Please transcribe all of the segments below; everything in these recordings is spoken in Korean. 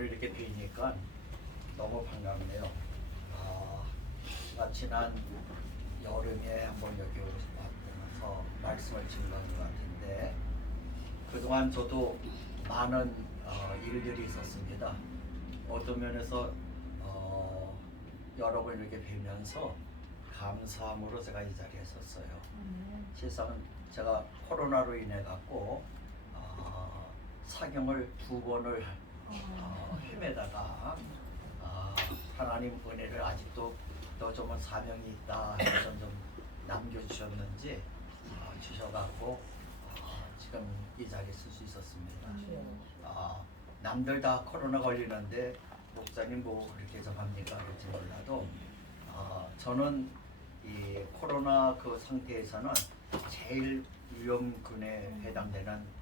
오늘 이렇게 뵈니까 너무 반갑네요. 제가 지난 여름에 한번 여기 와서 말씀을 드린 것 같은데 그동안 저도 많은 일들이 있었습니다. 어떤 면에서 여러 번 이렇게 뵈면서 감사함으로 제가 이 자리에 섰어요. 실상은 제가 코로나로 인해 갖고 사경을 2번을 헤매다가 하나님 은혜를 아직도 너 좀 사명이 있다 해서 좀 남겨주셨는지 주셔갖고 지금 이 자리에 쓸 수 있었습니다. 남들 다 코로나 걸리는데 목사님 뭐 그렇게 좀 합니까? 그럴지 몰라도 저는 이 코로나 그 상태에서는 제일 위험군에 해당되는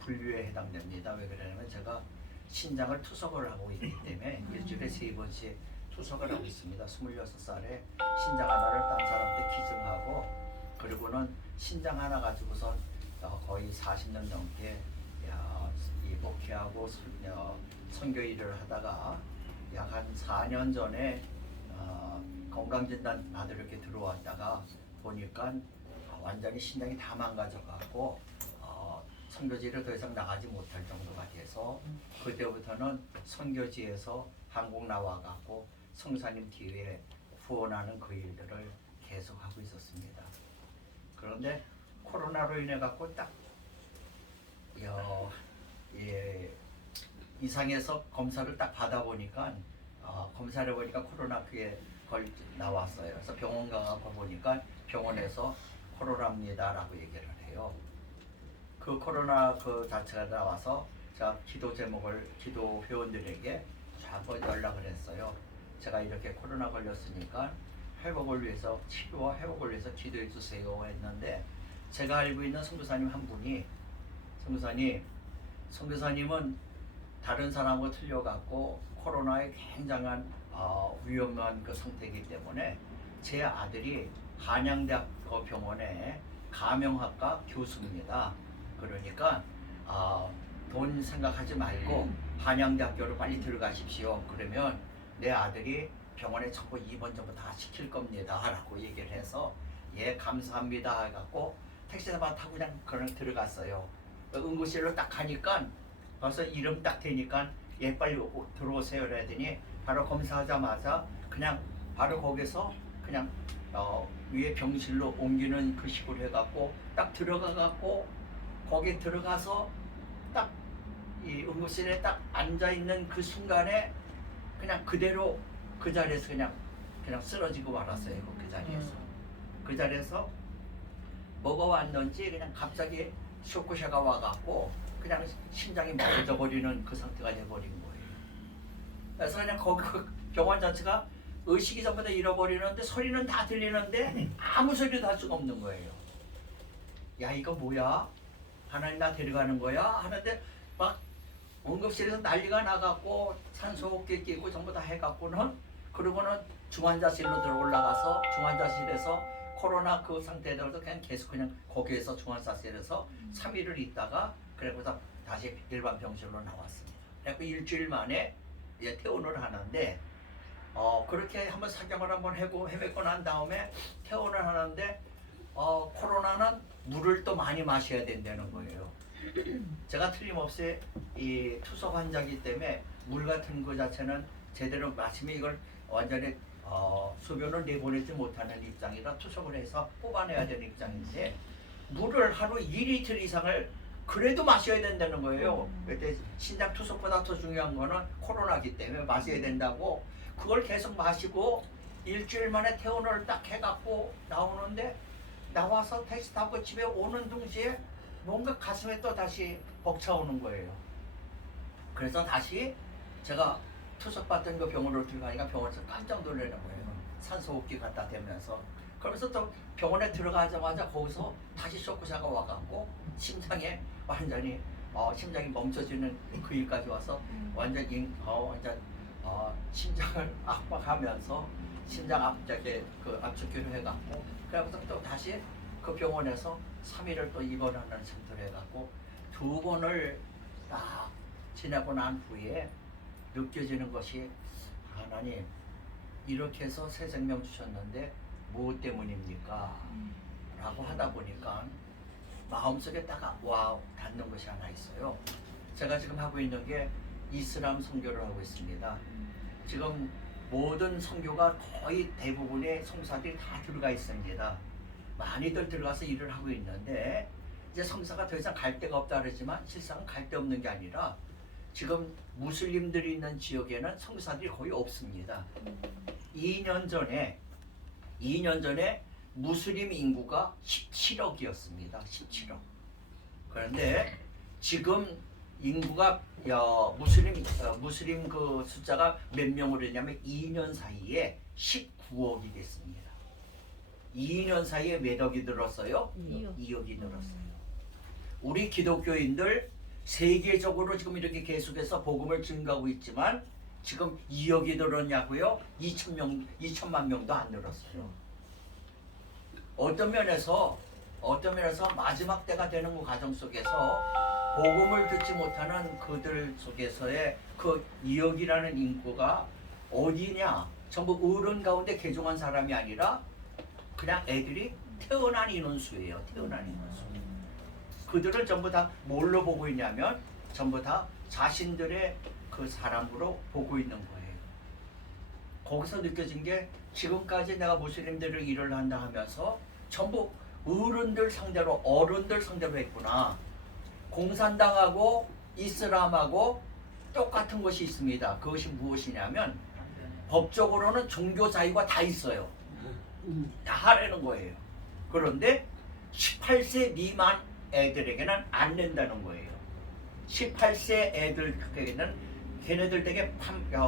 분류에 해당됩니다. 왜 그러냐면 제가 신장을 투석을 하고 있기 때문에 일주일에 3번씩 투석을 하고 있습니다. 26살에 신장 하나를 딴 사람한테 기증하고 그리고는 신장 하나 가지고선 거의 40년 넘게 목회하고 선교 일을 하다가 약 한 4년 전에 건강진단 받으러 이렇게 들어왔다가 보니까 완전히 신장이 다 망가져갖고 선교지를 더 이상 나가지 못할 정도가 돼서 그때부터는 선교지에서 한국 나와갖고 성사님 뒤에 후원하는 그 일들을 계속하고 있었습니다. 그런데 코로나로 인해 갖고 딱 이상해서 검사를 딱 받아보니까 검사를 보니까 코로나 그게 나왔어요. 그래서 병원 가고 보니까 병원에서 코로나입니다라고 얘기를 해요. 그 코로나 그 자체가 나와서 제가 기도 제목을 기도 회원들에게 한번 연락을 했어요. 제가 이렇게 코로나 걸렸으니까 회복을 위해서 치료와 회복을 위해서 기도해 주세요 했는데 제가 알고 있는 선교사님 한 분이 선교사님은 다른 사람하고 틀려갖고 코로나에 굉장한 위험한 그 상태이기 때문에 제 아들이 한양대학교 병원에 감염학과 교수입니다. 그러니까 돈 생각하지 말고 한양대학교로 빨리 들어가십시오. 그러면 내 아들이 병원에 전부 입원 전부 다 시킬 겁니다 라고 얘기를 해서 예 감사합니다 해갖고 택시만 타고 그냥 들어갔어요. 응급실로 딱 가니까 벌써 이름 딱 되니까 예 빨리 들어오세요 그랬더니 바로 검사하자마자 그냥 바로 거기서 그냥 위에 병실로 옮기는 그 식으로 해갖고 딱 들어가갖고 거기 들어가서 딱 이 응급실에 딱 앉아있는 그 순간에 그냥 그대로 그 자리에서 그냥 쓰러지고 말았어요. 그 자리에서 뭐가 왔는지 그냥 갑자기 쇼크샤가 와갖고 그냥 심장이 멎어버리는 그 상태가 돼버린 거예요. 그래서 그냥 거기 병원 자체가 의식이 전부 다 잃어버리는데 소리는 다 들리는데 아무 소리도 할 수가 없는 거예요. 야 이거 뭐야? 하나님 나 데려가는 거야? 하는데 막 응급실에서 난리가 나갖고 산소호흡기 끼고 전부 다 해갖고는 그러고는 중환자실로 들어올라가서 중환자실에서 코로나 그 상태에 들어서 그냥 거기에서 중환자실에서 3일을 있다가 그래서 다시 일반 병실로 나왔습니다. 그래서 일주일 만에 퇴원을 하는데 그렇게 한번 사경을 한번 헤매고 난 다음에 퇴원을 하는데 코로나는 물을 또 많이 마셔야 된다는 거예요. 제가 틀림없이 이 투석 환자이기 때문에 물 같은 거 자체는 제대로 마시면 이걸 완전히 소변을 내보내지 못하는 입장이라 투석을 해서 뽑아내야 되는 입장인데 물을 하루 2리터 이상을 그래도 마셔야 된다는 거예요. 그때 신장 투석보다 더 중요한 거는 코로나기 때문에 마셔야 된다고 그걸 계속 마시고 일주일 만에 퇴원을 딱 해갖고 나오는데 나와서 택시 타고 집에 오는 동시에 뭔가 가슴에 또 다시 벅차오는 거예요. 그래서 다시 제가 투석받던 그 병원으로 들어가니까 병원에서 깜짝 놀라는 거예요. 산소호흡기 갖다 대면서. 그러면서 또 병원에 들어가자마자 거기서 다시 쇼크샤가 와갖고 심장에 완전히 심장이 멈춰지는 그 일까지 와서 완전 심장을 압박하면서 심장 압축기로 해갖고 그래서 또 다시 그 병원에서 3일을 또 입원하는 상태로 해갖고 2번을 딱 지나고 난 후에 느껴지는 것이 하나님 이렇게 해서 새 생명 주셨는데 무엇 때문입니까? 라고 하다 보니까 마음속에 딱 와 닿는 것이 하나 있어요. 제가 지금 하고 있는 게 이슬람 선교를 하고 있습니다. 지금 모든 선교가 거의 대부분의 성사들이 다 들어가 있습니다. 많이들 들어가서 일을 하고 있는데 이제 성사가 더 이상 갈 데가 없다 그러지만 실상은 갈 데 없는 게 아니라 지금 무슬림들이 있는 지역에는 성사들이 거의 없습니다. 2년 전에 무슬림 인구가 17억이었습니다. 17억. 그런데 지금 인구가 무슬림 그 숫자가 몇 명으로 되냐면 2년 사이에 19억이 됐습니다. 2년 사이에 몇 억이 늘었어요? 2억이 늘었어요. 우리 기독교인들 세계적으로 지금 이렇게 계속해서 복음을 증가하고 있지만 지금 2억이 늘었냐고요? 2천만 명도 안 늘었어요. 어떤 면에서 마지막 때가 되는 그 과정 속에서 복음을 듣지 못하는 그들 속에서의 그 2억이라는 인구가 어디냐? 전부 어른 가운데 개종한 사람이 아니라 그냥 애들이 태어난 인원수예요. 태어난 인원수. 그들은 전부 다 뭘로 보고 있냐면 전부 다 자신들의 그 사람으로 보고 있는 거예요. 거기서 느껴진 게 지금까지 내가 무슬림들을 일을 한다 하면서 전부 어른들 상대로 했구나. 공산당하고 이슬람하고 똑같은 것이 있습니다. 그것이 무엇이냐면 법적으로는 종교 자유가 다 있어요. 다 하라는 거예요. 그런데 18세 미만 애들에게는 안 낸다는 거예요. 18세 애들에게는 걔네들 댁에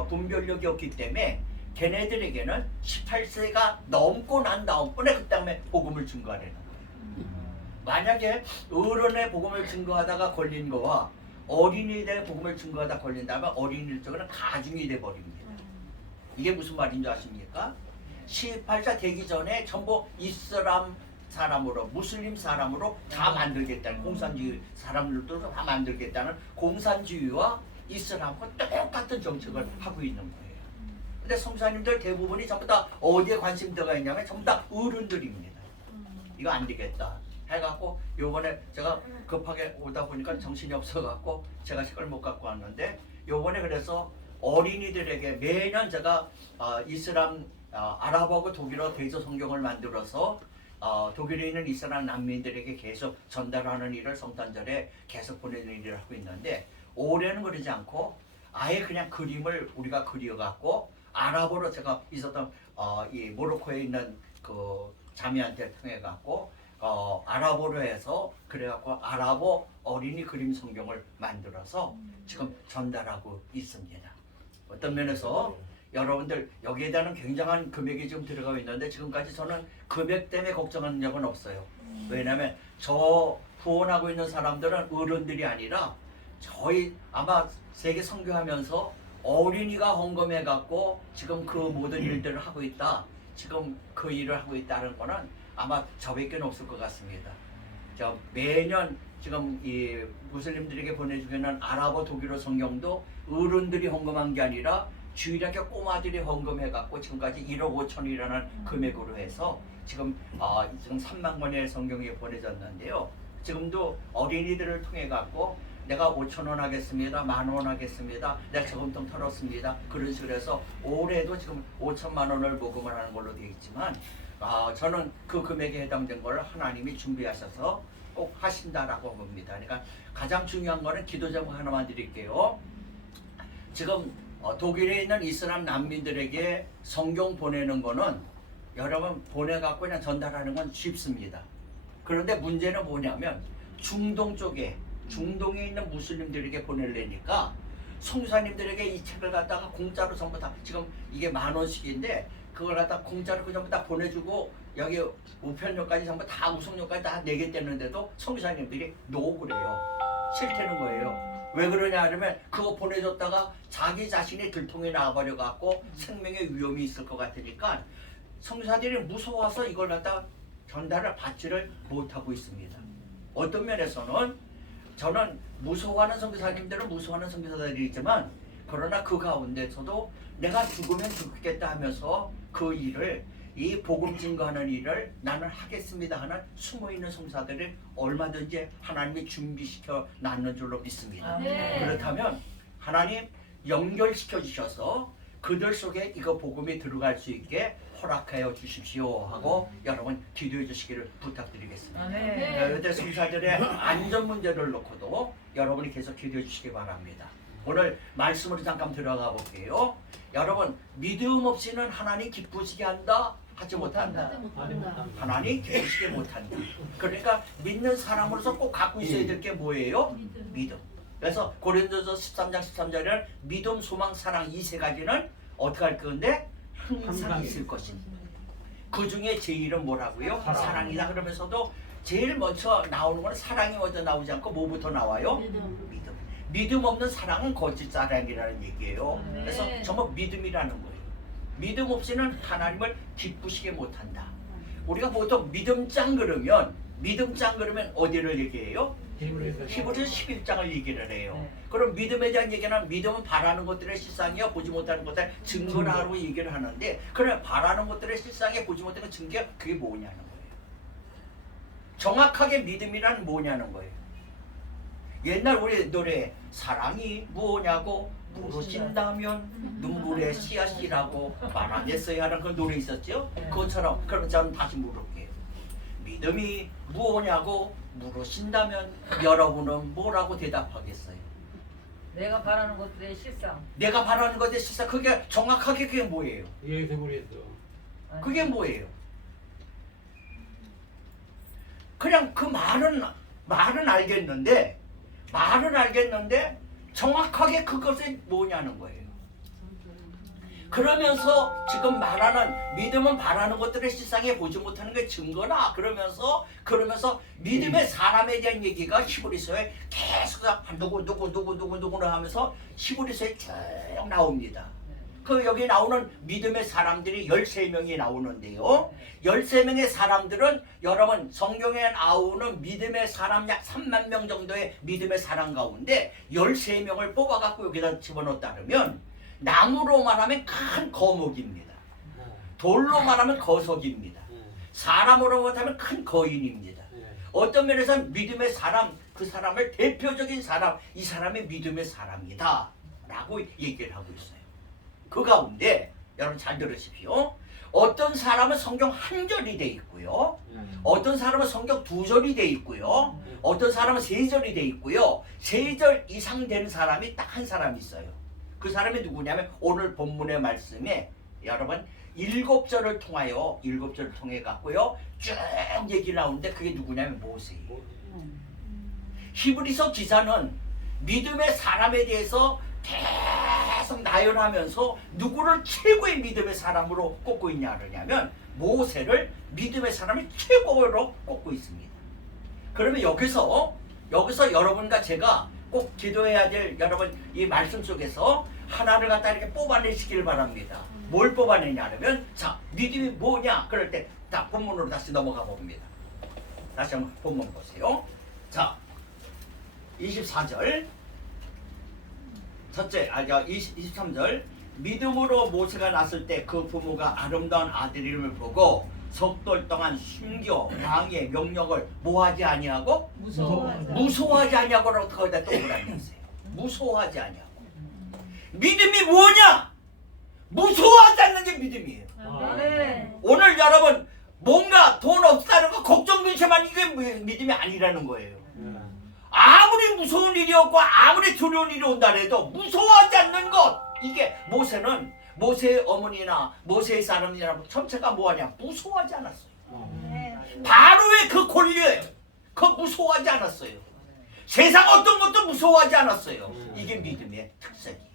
분별력이 없기 때문에 걔네들에게는 18세가 넘고 난 다음번에 그 다음에 복음을 증거하라는 거예요. 만약에 어른의 복음을 증거하다가 걸린 거와 어린이들의 복음을 증거하다 걸린다면 어린이들 쪽은 가중이 돼버립니다. 이게 무슨 말인지 아십니까? 18세 되기 전에 전부 이슬람 사람으로 무슬림 사람으로 다 만들겠다는 공산주의 사람들도 다 만들겠다는 공산주의와 이슬람과 똑같은 정책을 하고 있는 거예요. 근데 성사님들 대부분이 전부 다 어디에 관심도가 있냐면 전부 다 어른들입니다. 이거 안 되겠다 해갖고 요번에 제가 급하게 오다 보니까 정신이 없어갖고 제가 책을 못 갖고 왔는데 요번에 그래서 어린이들에게 매년 제가 이슬람 아랍어고 독일어 대조 성경을 만들어서 독일에 있는 이슬람 난민들에게 계속 전달하는 일을 성탄절에 계속 보내는 일을 하고 있는데 올해는 그러지 않고 아예 그냥 그림을 우리가 그려갖고 아랍어로 제가 있었던 이 모로코에 있는 그 자매한테 통해갖고 아랍어로 해서 그래갖고 아랍어 어린이 그림 성경을 만들어서 지금 전달하고 있습니다. 어떤 면에서 여러분들 여기에 대한 굉장한 금액이 좀 들어가고 있는데 지금까지 저는 금액 때문에 걱정한 적은 없어요. 왜냐하면 저 후원하고 있는 사람들은 어른들이 아니라 저희 아마 세계 선교하면서 어린이가 헌금해 갖고 지금 그 모든 일들을 하고 있다. 지금 그 일을 하고 있다는 거는 아마 저밖에 없을 것 같습니다. 저 매년 지금 이 무슬림들에게 보내주기는 아랍어 독일어 성경도 어른들이 헌금한 게 아니라 주일학교 꼬마들이 헌금해 갖고 지금까지 1억 5천이라는 금액으로 해서 지금 3만 권의 성경이 보내졌는데요. 지금도 어린이들을 통해 갖고 내가 5,000원 하겠습니다. 10,000원 하겠습니다. 내가 저금통 털었습니다. 그런 식으로 해서 올해도 지금 5천만 원을 모금을 하는 걸로 되어 있지만 저는 그 금액에 해당된 걸 하나님이 준비하셔서 꼭 하신다라고 봅니다. 그러니까 가장 중요한 거는 기도 제목 하나만 드릴게요. 지금 독일에 있는 이슬람 난민들에게 성경 보내는 거는 여러분 보내갖고 그냥 전달하는 건 쉽습니다. 그런데 문제는 뭐냐면 중동에 있는 무슬림들에게 보내려니까 성사님들에게 이 책을 갖다가 공짜로 전부 다 지금 이게 10,000원씩인데 그걸 갖다 공짜로 그 전부 다 보내주고 여기 우편료까지 전부 다 우송료까지 다 내겠다는데도 성사님들이 노고 그래요. 싫다는 거예요. 왜 그러냐 하면 그거 보내줬다가 자기 자신이 들통에 나와버려 갖고 생명의 위험이 있을 것 같으니까 성사들이 무서워서 이걸 갖다 전달을 받지를 못하고 있습니다. 어떤 면에서는 저는 무서워하는 선교사님들은 무서워하는 선교사들이지만 그러나 그 가운데서도 내가 죽으면 죽겠다 하면서 그 일을 이 복음 증거하는 일을 나는 하겠습니다 하는 숨어있는 선교사들을 얼마든지 하나님이 준비시켜 놨는 줄로 믿습니다. 그렇다면 하나님 연결시켜 주셔서 그들 속에 이거 복음이 들어갈 수 있게 허락하여 주십시오 하고 여러분 기도해 주시기를 부탁드리겠습니다. 여대 선교사들의 안전 문제를 놓고도 여러분이 계속 기도해 주시기 바랍니다. 오늘 말씀으로 잠깐 들어가 볼게요. 여러분 믿음 없이는 하나님 기쁘시게 한다 하지 못한다. 하나님 기쁘시게 못한다. 그러니까 믿는 사람으로서 꼭 갖고 있어야 될 게 뭐예요? 믿음. 그래서 고린도서 13장 13절에는 믿음, 소망, 사랑 이 세 가지는 어떻게 할 건데? 항상 있을 것입니다. 그 중에 제일은 뭐라고요? 사랑이다. 그러면서도 제일 먼저 나오는 건 사랑이 먼저 나오지 않고 뭐부터 나와요? 믿음. 믿음 없는 사랑은 거짓 사랑이라는 얘기예요. 그래서 정말 믿음이라는 거예요. 믿음 없이는 하나님을 기쁘시게 못한다. 우리가 보통 믿음장 그러면 어디를 얘기해요? 히브리서 11장을 얘기를 해요. 그럼 믿음에 대한 얘기는 믿음은 바라는 것들의 실상이요 보지 못하는 것들의 증거라고 얘기를 하는데 그래 바라는 것들의 실상에 보지 못하는 증거 그게 뭐냐는 거예요. 정확하게 믿음이란 뭐냐는 거예요. 옛날 우리 노래 사랑이 뭐냐고 물으신다면 눈물의 씨앗이라고 말하겠어야 하는 그 노래 있었죠? 그것처럼 그럼 저는 다시 물을게요. 믿음이 뭐냐고 물으신다면 여러분은 뭐라고 대답하겠어요? 내가 바라는 것들의 실상. 내가 바라는 것의 실상 그게 정확하게 그게 뭐예요? 예수님께서 그게 뭐예요? 그냥 그 말은 알겠는데 정확하게 그것이 뭐냐는 거예요. 그러면서 지금 말하는 믿음은 바라는 것들의 실상에 보지 못하는 게 증거나 그러면서 믿음의 사람에 대한 얘기가 히브리서에 계속 누구 하면서 히브리서에 쭉 나옵니다. 그 여기 나오는 믿음의 사람들이 13명이 나오는데요. 13명의 사람들은 여러분 성경에 나오는 믿음의 사람 약 3만 명 정도의 믿음의 사람 가운데 13명을 뽑아갖고 여기다 집어넣었다 그러면 나무로 말하면 큰 거목입니다. 돌로 말하면 거석입니다. 사람으로 말하면 큰 거인입니다. 어떤 면에서는 믿음의 사람, 그 사람을 대표적인 사람, 이 사람이 믿음의 사람이다 라고 얘기를 하고 있어요. 그 가운데 여러분 잘 들으십시오. 어떤 사람은 성경 한 절이 돼 있고요. 어떤 사람은 성경 2절이 돼 있고요. 어떤 사람은 3절이 돼 있고요. 3절 이상 되는 사람이 딱 한 사람이 있어요. 그 사람이 누구냐면 오늘 본문의 말씀에 여러분 7절을 통해 갖고요. 쭉 얘기 나오는데 그게 누구냐면 모세예요. 히브리서 기자는 믿음의 사람에 대해서 계속 나열하면서 누구를 최고의 믿음의 사람으로 꼽고 있냐 그러냐면 모세를 믿음의 사람의 최고로 꼽고 있습니다. 그러면 여기서 여러분과 제가 꼭 기도해야 될 여러분 이 말씀 속에서 하나를 갖다 이렇게 뽑아내시길 바랍니다. 뭘 뽑아내냐 하면 자 믿음이 뭐냐 그럴 때 자 본문으로 다시 넘어가 봅니다. 다시 한번 본문 보세요. 자 24절 첫째 23절 믿음으로 모세가 났을 때 그 부모가 아름다운 아들임을 보고 석 달 동안 숨겨 왕의 명령을 뭐하지 아니하고 무서워하지 아니하고라고 거기다 동그라미 했어요. 무서워하지 아니하고 믿음이 뭐냐? 무서워하지 않는 게 믿음이에요. 오늘 여러분 뭔가 돈 없다는 거 걱정 근심만 이게 믿음이 아니라는 거예요. 아무리 무서운 일이 없고 아무리 두려운 일이 온다 해도 무서워하지 않는 것 이게 모세의 어머니나 모세의 사람이나 전체가 뭐하냐 무서워하지 않았어요. 바로의 그 권리예요. 그거 무서워하지 않았어요. 세상 어떤 것도 무서워하지 않았어요. 이게 믿음의 특색이에요.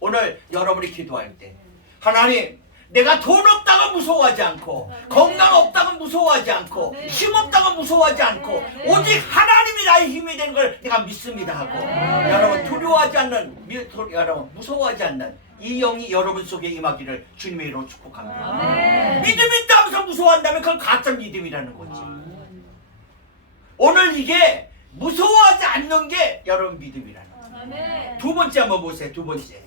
오늘 여러분이 기도할 때 하나님 내가 돈 없다고 무서워하지 않고 건강 없다고 무서워하지 않고 힘 없다고 무서워하지 않고 오직 하나님이 나의 힘이 되는 걸 내가 믿습니다 하고 여러분 두려워하지 않는 여러분 무서워하지 않는 이 영이 여러분 속에 임하기를 주님의 이름으로 축복합니다. 믿음이 있다면서 무서워한다면 그건 가짜 믿음이라는 거지. 오늘 이게 무서워하지 않는 게 여러분 믿음이라는 거예요. 아멘. 두 번째 한번 보세요. 두 번째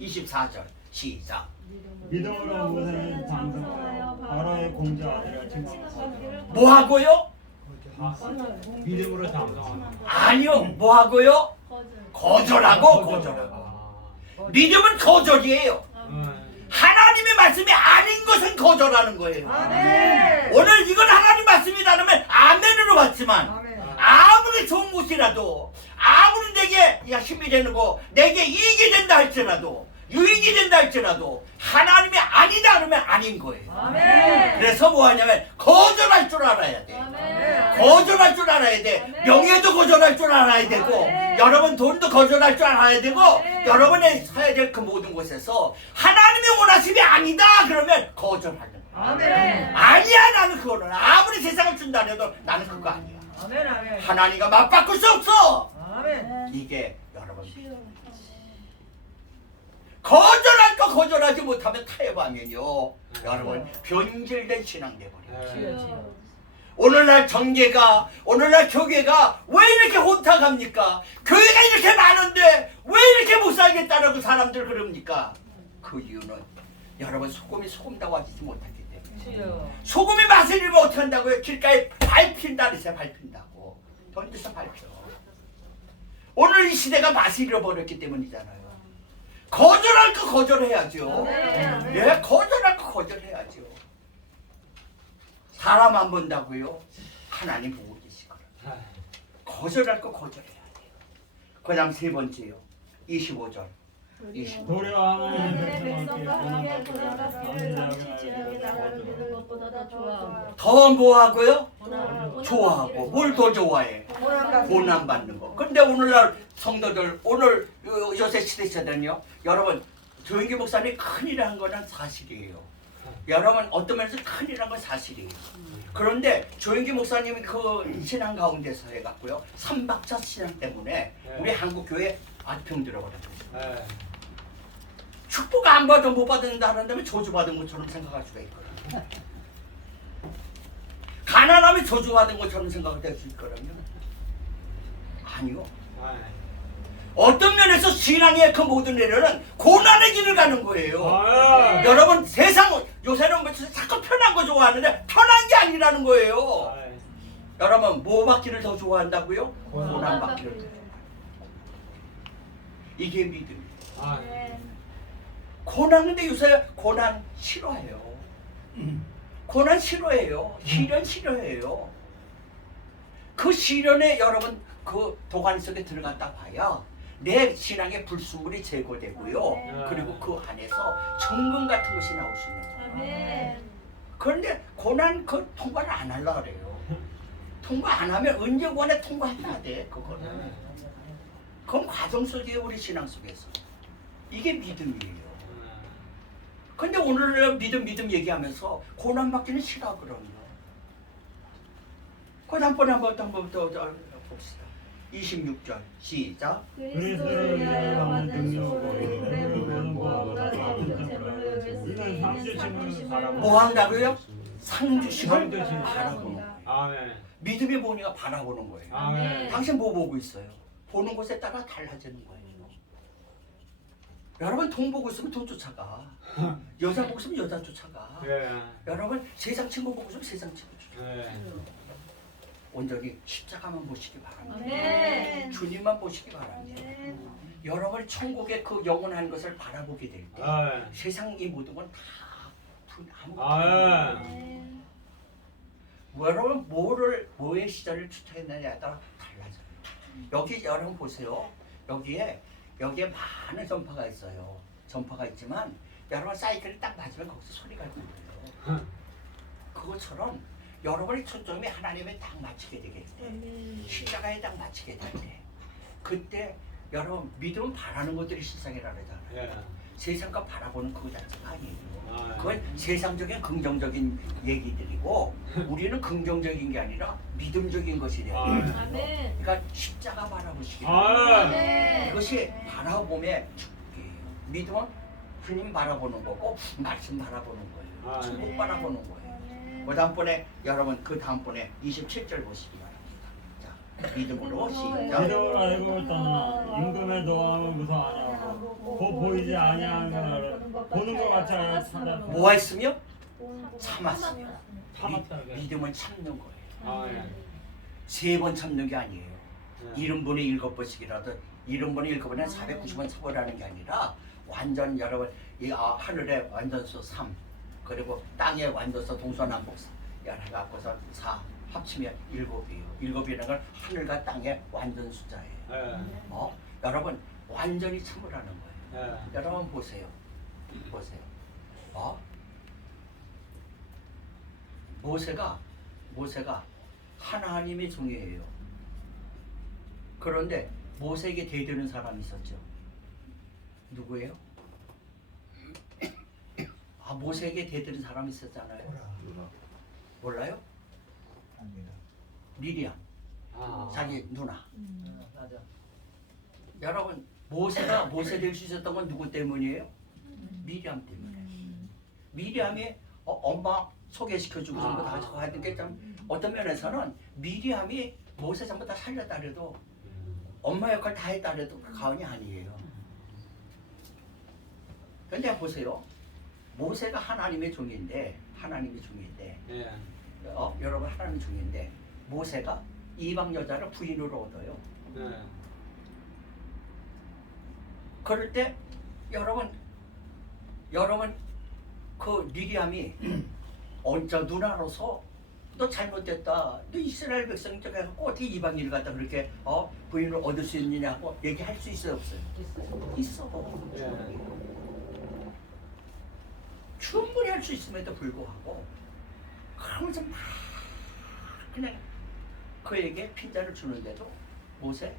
24절 시작. 믿음으로 모세는 장성하여 바로의 공자들을 칭송하고 뭐 하고요? 믿음으로 장성하고 아니요. 뭐 하고요? 거절하고. 믿음은 거절이에요. 하나님의 말씀이 아닌 것은 거절하는 거예요. 아멘. 오늘 이건 하나님 말씀이라면 아멘으로 받지만 아무리 좋은 것이라도 아무리 내게 힘이 되는 거 내게 이익이 된다 할지라도 유익이 된다 할지라도 하나님이 아니다 그러면 아닌 거예요. 아멘. 그래서 뭐 하냐면 거절할 줄 알아야 돼. 아멘. 거절할 줄 알아야 돼. 아멘. 명예도 거절할 줄 알아야 되고 아멘. 여러분 돈도 거절할 줄 알아야 되고 아멘. 여러분의 서야 될 그 모든 곳에서 하나님의 원하심이 아니다 그러면 거절하는 거예요. 아멘. 아니야 나는 그거는 아무리 세상을 준다 해도 나는 그거 아니야. 아멘. 아멘. 하나님과 맞바꿀 수 없어. 아멘. 이게 여러분 거절할 거 거절하지 못하면 타협하면요 여러분 변질된 신앙 돼버려요. 오늘날 정계가 오늘날 교회가 왜 이렇게 혼탁합니까? 교회가 이렇게 많은데 왜 이렇게 못 살겠다라고 사람들 그럽니까? 그 이유는 여러분 소금이 소금다고 하지 못하기 때문에 소금이 맛을 잃으면 어떻게 한다고요? 길가에 밟힌다 그랬어요. 밟힌다고 던져서 밟혀. 오늘 이 시대가 맛을 잃어버렸기 때문이잖아요. 거절할 거 거절해야죠. 예, 거절할 거 거절해야죠. 사람 안 본다고요? 하나님 보고 계시거든요. 거절할 거 거절해야 돼요. 그 다음 세 번째요. 25절. 도리어 하나님의 백성과 함께 더 뭐하고요? 좋아하고. 뭘 더 좋아해? 고난 받는 거. 근데 오늘날 성도들 오늘 요새 시대에는요 여러분 조영기 목사님이 큰일 한 거는 사실이에요. 여러분 어떤 면에서 큰일 한 건 사실이에요. 그런데 조영기 목사님이 그 신앙 가운데서 해갖고요 3박자 신앙 때문에 우리 한국 교회 아주 병들어버렸어요. 축복 안 받아 못 받는다 하는다면 저주받은 것처럼 생각할 수가 있거든요. 가난하면 저주받은 것처럼 생각할 수 있거든요. 아니요. 어떤 면에서 신앙의 그 모든 일은 고난의 길을 가는 거예요. 여러분 세상 요새는 뭐 자꾸 편한 거 좋아하는데 편한 게 아니라는 거예요. 여러분 뭐 받기를 더 좋아한다고요? 고난 받기를 더 좋아해요. 이게 믿음이에요. 고난인데 요새 고난 싫어해요. 고난 싫어해요. 시련 싫어해요. 그 시련에 여러분 그 도관 속에 들어갔다 봐야 내 신앙의 불순물이 제거되고요. 그리고 그 안에서 정금 같은 것이 나올 수 있는 거예요. 그런데 고난 그 통과를 안 하려고 그래요. 통과 안 하면 은정원에 통과해야 돼. 그거는. 그건 과정 속에 우리 신앙 속에서. 이게 믿음이에요. 근데 오늘 믿음 얘기하면서 고난 받기는 싫어하거든요. 그 다음번에 한번 더 봅시다. 26절 시작. 그리스도를 위하여 만든 소고리는 무엇보다 더 이는 상주심을 바라보고 뭐 한다고요? 상주심을 상주심을 바라보는 거예요. 아멘. 믿음이 뭐니까 바라보는 거예요. 아멘. 당신 뭐 보고 있어요? 보는 곳에 따라 달라지는 거예요. 여러분 돈 보고 있으면 돈 쫓아가. 여자 보고 있으면 여자 쫓아가. 여러분 세상 친구 보고 있으면 세상 친구 쫓아가. 온전히 십자가만 보시기 바랍니다. 아멘. 주님만 보시기 바랍니다. 여러분이 천국의 그 영원한 것을 바라보게 될 때 세상 이 모든 건 다 아무것도 여러분 뭐의 시절을 추천했느냐에 따라 달라져요. 여기 여러분 보세요. 여기에 많은 전파가 있어요. 전파가 있지만 여러분 사이클이 딱 맞으면 거기서 소리가 들려요. 그것처럼 여러분의 초점이 하나님에 딱 맞추게 되겠을 때 십자가에 딱 맞추게 될 때 그때 여러분 믿음은 바라는 것들이 실상이라 그러잖아요. 세상과 바라보는 그거 자체가 아니에요. 그건 세상적인 긍정적인 얘기들이고 우리는 긍정적인 게 아니라 믿음적인 것이 돼요. 그러니까 십자가 바라보시기 바랍니다. 그것이 바라보면 축복이에요. 믿음은 주님 바라보는 거고 말씀 바라보는 거예요. 축복 바라보는 거예요. 그 다음번에 여러분 그 다음번에 27절 보시기 바랍니다. 자, 믿음으로 시작. 믿음을 알고 있다나 임금의 노함을 무서 아니하고 곧 보이지 아니하는 것을 보는 것 같이 하여 찾아 뭐가 있으며 참았으며 참았다. 믿음은 참는 거예요. 아 예. 3번 참는 게 아니에요. 예. 70번에 7번씩이라도 70번에 7번에 490번 참으라는 게 아니라 완전 여러분 이 하늘의 완전수 3 그리고 땅의 완전수 동서남북 여러 갖고서 4 합치면 7이에요. 7이라는 건 하늘과 땅의 완전 숫자예요. 예. 여러분 완전히 참으라는 거예요. 예. 여러분 보세요. 모세가 하나님의 종이에요. 그런데 모세에게 대드는 사람이 있었죠. 누구예요? 모세에게 대드는 사람이 있었잖아요. 몰라요? 미리암, 아. 자기 누나. 맞아. 여러분 모세가 모세 될 수 있었던 건 누구 때문이에요? 미리암 때문에. 미리암이 엄마 소개시켜주고 전부 다 하는 게 좀 어떤 면에서는 미리암이 모세 전부 다 살렸다 그래도 엄마 역할 다 했다 그래도 그 가언이 아니에요. 근데 보세요. 모세가 하나님의 종인데 예. 여러분 하나님의 종인데 모세가 이방 여자를 부인으로 얻어요. 예. 그럴 때 여러분 그 미리암이 저 누나로서 너 잘못됐다. 너 이스라엘 백성 쪽 해갖고 어떻게 이방인을 갖다 그렇게 부인을 얻을 수 있느냐고 얘기할 수 있어요 없어요? 있어. 예. 충분히 할 수 있음에도 불구하고 그러면서 막 그냥 그에게 핀잔을 주는데도 모세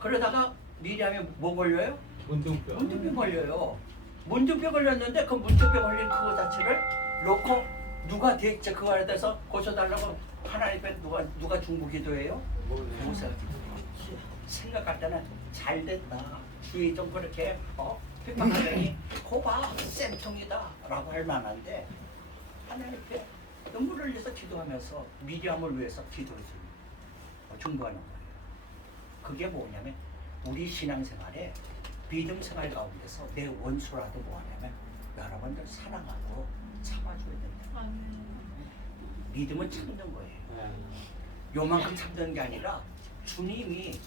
그러다가 미리암이 뭐 걸려요? 문둥병. 문둥병 걸려요. 문둥병 걸렸는데 그 문둥병 걸린 그거 자체를 놓고 누가 대체 그거 안에 대해서 고쳐달라고 하나님 앞에 누가 중보 기도해요? 모세가 기도해요. 생각할 때는 잘 됐다. 주의 좀 그렇게 핍박하더니 고봐 쌤통이다 라고 할 만한데 하나님 앞에 눈물을 흘려서 기도하면서 미리암을 위해서 기도해 중보하는 거예요. 그게 뭐냐면 우리 신앙생활에 믿음 생활 가운데서 내 원수라도 뭐하냐면 여러분들 사랑하고 참아줘야 된다. 믿음은 참는 거예요. 요만큼 참는 게 아니라 주님이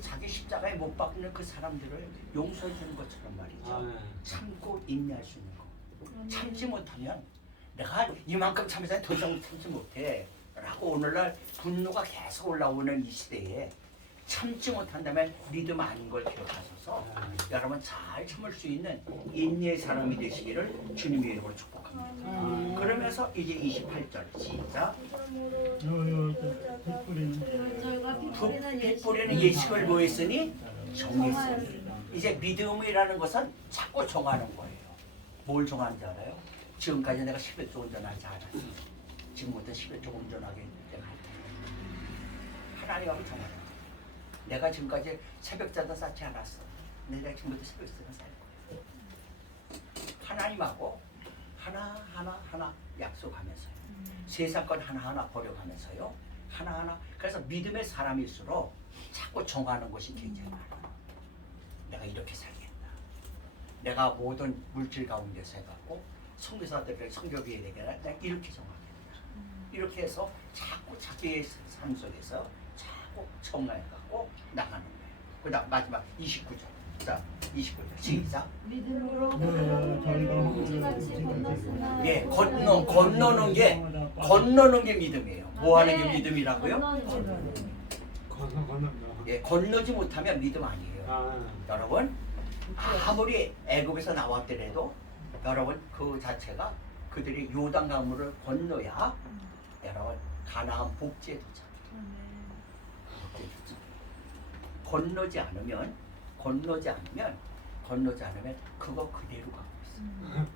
자기 십자가에 못 박는 그 사람들을 용서해 주는 것처럼 말이죠. 참고 인내할 수 있는 거. 참지 못하면 내가 이만큼 참으면 더 이상 참지 못해 라고 오늘날 분노가 계속 올라오는 이 시대에 참지 못한다면 믿음 아닌 걸 기억하셔서 여러분 잘 참을 수 있는 인내의 사람이 되시기를 주님의 이름으로 축복합니다. 그러면서 이제 28절 시작. 빛 뿌리는 예식을 뭐 했으니? 정했으니. 이제 믿음이라는 것은 자꾸 정하는 거예요. 뭘 정하는지 알아요? 지금까지 내가 10회 조 운전하지 않았어. 지금부터 10회 조 운전하게 내가 할 테니까. 하나님하고 정하는 거예요. 내가 지금까지 새벽자도 쌓지 않았어. 내가 지금부터 새벽자도 살 거예요. 하나님하고 하나 약속하면서요. 세상 건 하나하나 버려가면서요. 하나하나. 그래서 믿음의 사람일수록 자꾸 정하는 것이 굉장히 많아요. 내가 이렇게 살겠다. 내가 모든 물질 가운데서 해갖고 선교사들을 성교비에 되게 내가 이렇게 정하겠다. 이렇게 해서 자꾸 자기의 삶 속에서 자꾸 정해갖고 나가는 거예요. 그 다음 마지막 29절. 자, 29절 시작. 믿음으로 같이 건넜으나 예, 건너는 게 믿음이에요. 뭐 하는 게 믿음이라고요? 건너. 예, 건너지 못하면 믿음 아니에요. 여러분 아무리 애굽에서 나왔더라도 여러분 그 자체가 그들이 요단 강물을 건너야 여러분 가나안 복지에 도착해요. 건너지 않으면 그거 그대로 가고 있어요.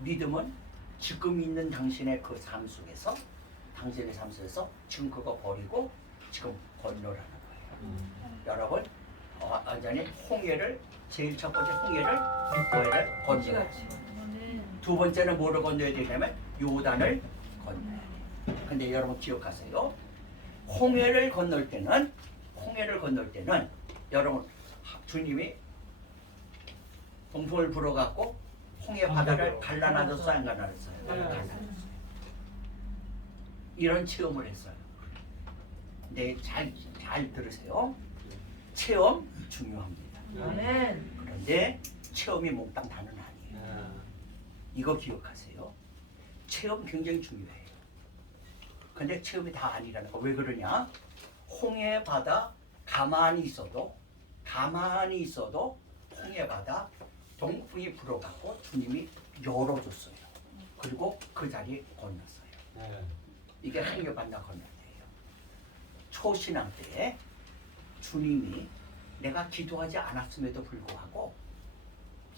믿음은 지금 있는 당신의 그 삶 속에서 지금 그거 버리고 지금 건너라는 거예요. 여러분 완전히 홍해를 제일 첫 번째 홍해를 건너야 건너야 두 번째는 뭐를 건너야 되냐면 요단을 건너야 돼요. 근데 여러분 기억하세요. 홍해를 건널 때는 여러분 주님이 동풍을 불어갖고 홍해 바다를 갈라놔줬어 안 갈라놨어요? 갈라놨어요. 이런 체험을 했어요. 네, 잘 들으세요. 체험 중요합니다. 아멘. 그런데 체험이 몽땅 다는 아니에요. 이거 기억하세요. 체험 굉장히 중요해요. 근데 체험이 다 아니라는 거. 왜 그러냐? 홍해 바다 가만히 있어도 홍해 바다 동풍이 불어갖고 주님이 열어줬어요. 그리고 그 자리에 건넜어요. 이게 홍해 바다 건널 때예요. 초신앙 때에 주님이 내가 기도하지 않았음에도 불구하고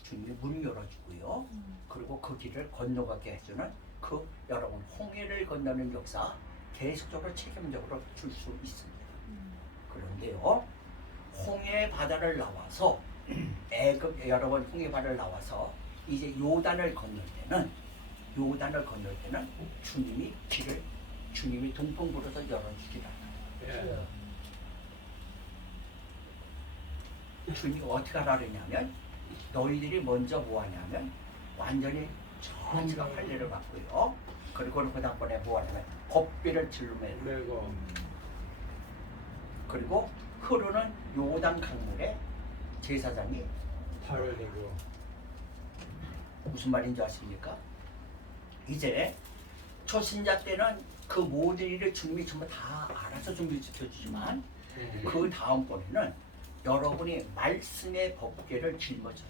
주님이 문 열어주고요. 그리고 그 길을 건너가게 해주는 그 여러분 홍해를 건너는 역사 계속적으로 책임적으로 줄 수 있습니다. 그런데요, 홍해 바다를 나와서 여러분 홍해 바다를 나와서 이제 요단을 건널 때는 주님이 동풍 불어서 열어주질 않아요. 주님이 어떻게 하라 그러냐면 너희들이 먼저 뭐 하냐면 완전히 전체가 할례를 받고요. 그리고 그 다음번에 뭐 하냐면 법궤를 짊매고 그리고 흐르는 요단 강물에 제사장이 발을 대고 무슨 말인지 아십니까? 이제 초신자 때는 그 모든 일을 주님이 전부 다 알아서 준비시켜주지만 그 다음번에는 여러분이 말씀의 법궤를 짊어져요.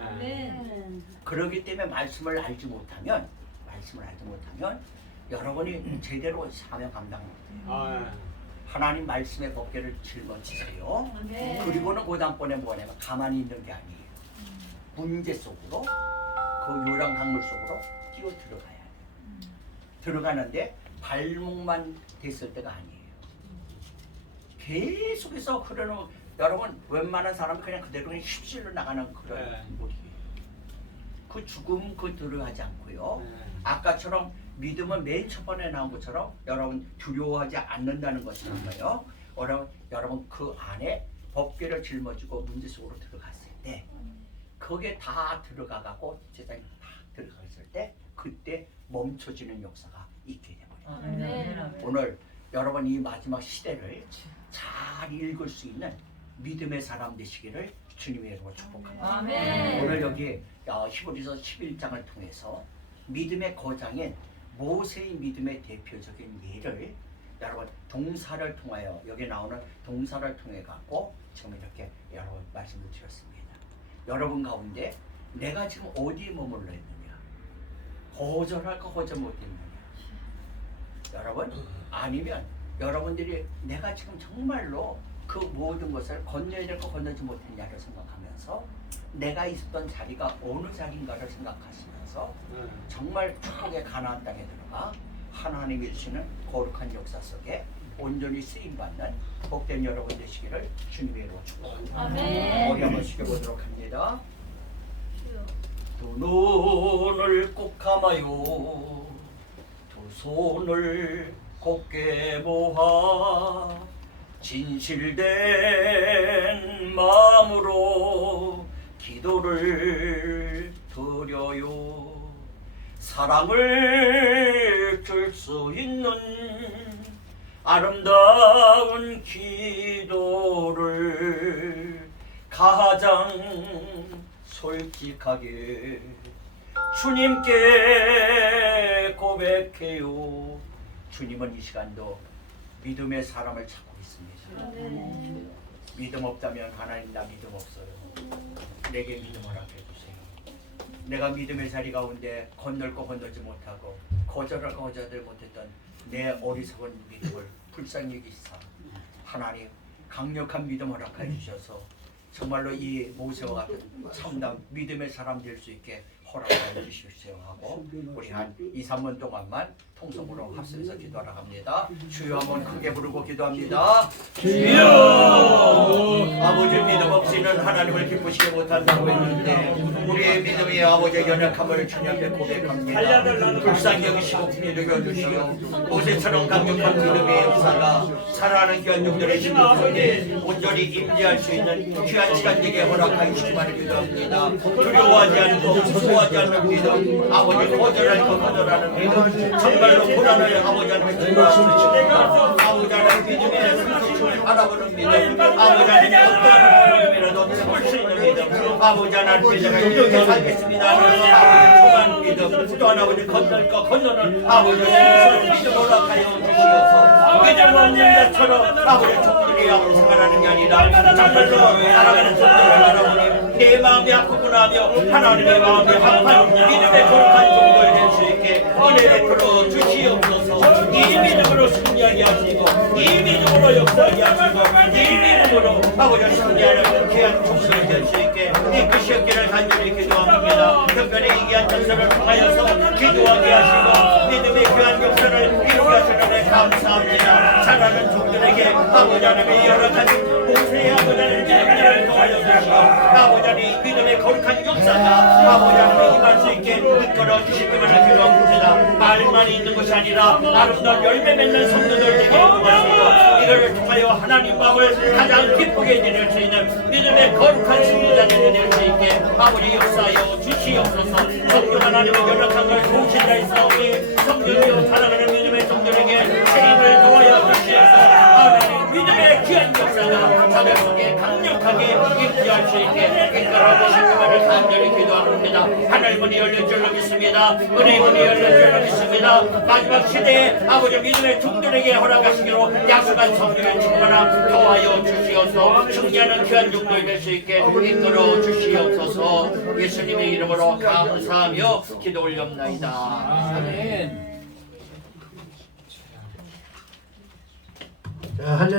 아멘. 그러기 때문에 말씀을 알지 못하면 여러분이 제대로 사명 감당 못해요. 하나님 말씀의 법궤를 짊어지세요. 아멘. 그리고는 그 다음번에 뭐냐면 가만히 있는 게 아니에요. 문제 속으로 그 요란 강물 속으로 뛰어 들어가야 돼요. 들어가는데 발목만 됐을 때가 아니에요. 계속해서 흐르는 여러분 웬만한 사람은 그냥 그대로 그냥 휩쓸려 나가는 그런 물이에요. 그 죽음 그 들어가지 않고요. 아까처럼 믿음은 맨 첫 번에 나온 것처럼 여러분 두려워하지 않는다는 것처럼요. 여러분 그 안에 법궤를 짊어지고 문제 속으로 들어갔을 때 거기에 다 들어가갖고 세상에 다 들어갔을 때 그때 멈춰지는 역사가 있게 돼버려요. 아멘. 오늘 여러분 이 마지막 시대를 잘 읽을 수 있는 믿음의 사람 되시기를 주님의 이름으로 축복합니다. 아멘. 오늘 여기 히브리서 11장을 통해서 믿음의 거장인 모세의 믿음의 대표적인 예를 여러분 동사를 통하여 여기 나오는 동사를 통해 갖고 지금 이렇게 여러분 말씀을 드렸습니다. 여러분 가운데 내가 지금 어디에 머물러 있느냐? 거절할까 거절 못했느냐? 여러분 아니면 여러분들이 내가 지금 정말로 그 모든 것을 건너야 될 거 건너지 못했냐를 생각하면서 내가 있었던 자리가 어느 자리인가를 생각하시면서 정말 축복의 가나안 땅에 들어가 하나님이 주시는 거룩한 역사 속에 온전히 쓰임받는 복된 여러분 되시기를 주님의 이름으로 축복합니다. 아멘. 머리 한번 숙여보도록 합니다. 두 눈을 꼭 감아요. 두 손을 곧게 모아 진실된 마음으로 기도를 드려요. 사랑을 줄 수 있는 아름다운 기도를 가장 솔직하게 주님께 고백해요. 주님은 이 시간도 믿음의 사람을 찾고 있습니다. 아멘. 믿음 없다면 하나님 나 믿음 없어요. 내게 믿음 허락해 주세요. 내가 믿음의 자리 가운데 건널 거 건너지 못하고 거절할 거 거절하지 못했던 내 어리석은 믿음을 불쌍히 여기시사 하나님 강력한 믿음 허락해 주셔서 정말로 이 모세와 같은 참담 믿음의 사람 될 수 있게 허락해 주십시오 하고 우리 한 2, 3분 동안만 통성으로 합성해서 기도하라 합니다. 주여 한번 크게 부르고 기도합니다. 주여! 아버지 믿음 없이는 하나님을 기쁘시게 못한다고 했는데 우리의 믿음이 아버지의 연약함을 주님 앞에 고백합니다. 불쌍히 여기시고 긍휼히 여겨주시오. 모세처럼 강력한 믿음의 역사가 살아가는 귀한 종들의 힘을 통해 온전히 임재할 수 있는 귀한 시간 되게 허락하여 주시기를 기도합니다. 두려워하지 않고 무서워하지 않는 믿음, 아버지 거절할 것 거절하는 믿음, 정말로 고난을 아버지 하나님의 기도하시고 아버지 하나님의 믿음의 성숙을 바라보는 믿음, 아버지 하나님의 어떠한 믿음이라도 참을 수 있는 믿음, 아버지 하나님의 제가 이렇게 살겠습니다 하는 아버지 통한 믿음, 또한 아버지 건널 것 건너는 아버지 믿음 허락하여 주시옵소서. 믿음 없는 자처럼 아버지 적들이 아버지 생활하는 게 아니라 정말로 살아가는 적들을 바라보니 내 마음이 아프구나 하며 하나님의 마음이 합한 믿음의 거룩한 정도를 낼 수 있게 은혜를 풀어 주시옵소서. 이 믿음으로 승리하게 하시고 이 믿음으로 역사하게 하시고 이 믿음으로 아버지 승리하는 귀한 종들을 낼 수 있게 이끄시옵기를 간절히 기도합니다. 특별히 이 귀한 전설을 통하여서 기도하게 하시고 믿음의 귀한 역사를 이루게 하시는 감사합니다. 잘하는 종들에게 아버지 하나님의 여러 가지 모세의 아버지 하나님의 믿음을 통하여 주시고 아버지 하나님의 믿음의 거룩한 역사가 아버지 하나님의 임할 수 있게 이끌어 주시기를 기도합니다. 말만 있는 것이 아니라 아름다운 열매 맺는 성도들 되게 해주시고 이를 통하여 하나님 마음을 가장 기쁘게 해드릴 수 있는 믿음의 거룩한 승리자들이 될 수 있게 아버지 역사하여 주시옵소서. 성령 하나님의 연락한 걸 동신자 있사오니 성령이여 살아가는 믿음의 성도에게 책임을 도와여 주시옵소서. 하나님 믿음의 귀한 역사가 자들 속에 강력하게 임재할 수 있게 이끌어 주시기를 간절히 기도합니다. 하늘 문이 열릴 줄 믿습니다. 은혜의 문이 열릴 줄 믿습니다. 마지막 시대에 아버지 믿음의 종들에게 허락하시기로 약속한 성령의 충만함 도와여 주시옵소서. 승리하는 귀한 종들 될 수 있게 이끌어 주시옵소서. 예수님의 이름으로 감사하며 기도 올렵나이다. 아멘. 자,